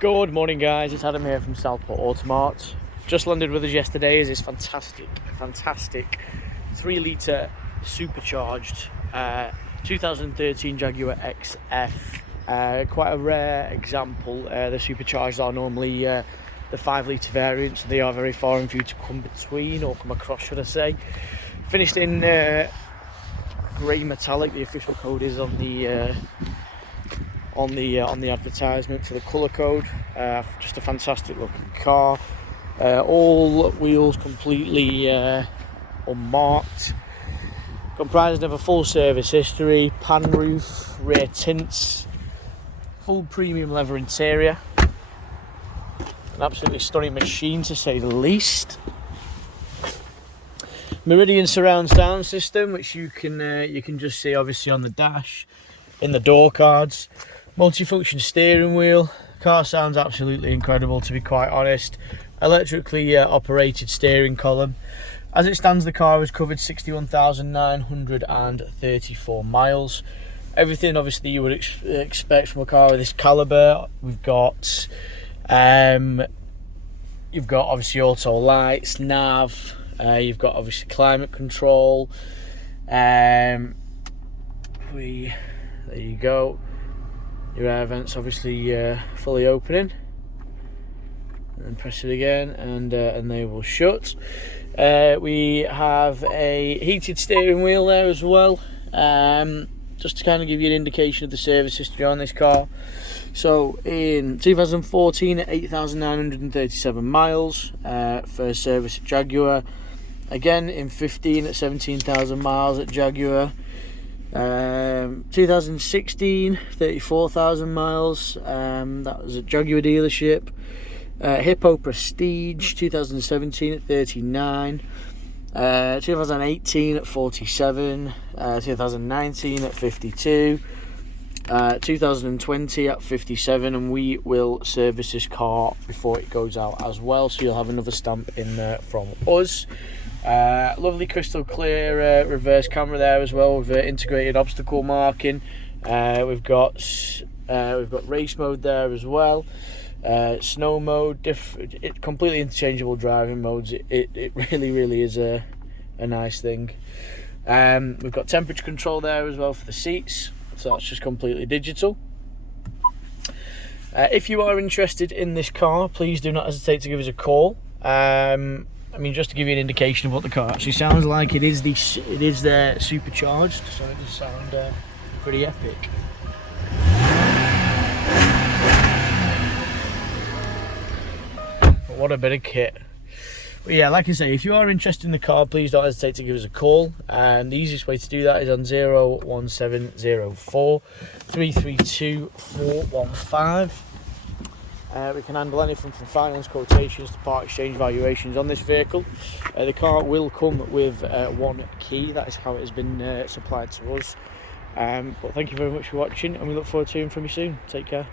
Good morning, guys. It's Adam here from Southport Automart. Just landed with us yesterday is this fantastic 3-litre supercharged 2013 Jaguar XF. Quite a rare example. The supercharged are normally the 5-litre variants, so they are very far and few to come between, or come across, should I say. Finished in grey metallic. The official code is on the advertisement for the colour code. Just a fantastic looking car. All wheels completely unmarked. Comprised of a full service history, pan roof, rear tints, full premium leather interior. An absolutely stunning machine, to say the least. Meridian surround sound system, which you can just see obviously on the dash, in the door cards. Multifunction steering wheel. Car sounds absolutely incredible, to be quite honest. Electrically operated steering column. As it stands, the car has covered 61,934 miles. Everything obviously you would expect from a car of this calibre. You've got obviously auto lights, nav. You've got obviously climate control. There you go. Your air vents obviously fully opening, and press it again, and they will shut. We have a heated steering wheel there as well, just to kind of give you an indication of the service history on this car. So in 2014 at 8,937 miles, first service at Jaguar. Again in 15 at 17,000 miles at Jaguar. 2016 34,000 miles, that was at Jaguar dealership. Hippo Prestige 2017 at 39, 2018 at 47, 2019 at 52, 2020 at 57, and we will service this car before it goes out as well, so you'll have another stamp in there from us. Lovely crystal clear reverse camera there as well, with integrated obstacle marking. We've got race mode there as well, snow mode, completely interchangeable driving modes. It really is a nice thing. We've got temperature control there as well for the seats, so that's just completely digital. If you are interested in this car, please do not hesitate to give us a call. I mean, just to give you an indication of what the car actually sounds like, it is supercharged, so it does sound pretty epic. But what a bit of kit. But yeah, like I say, if you are interested in the car, please don't hesitate to give us a call, and the easiest way to do that is on 01704 332 415. We can handle anything from finance quotations to part exchange valuations on this vehicle. The car will come with one key. That is how it has been supplied to us. But thank you very much for watching, and we look forward to hearing from you soon. Take care.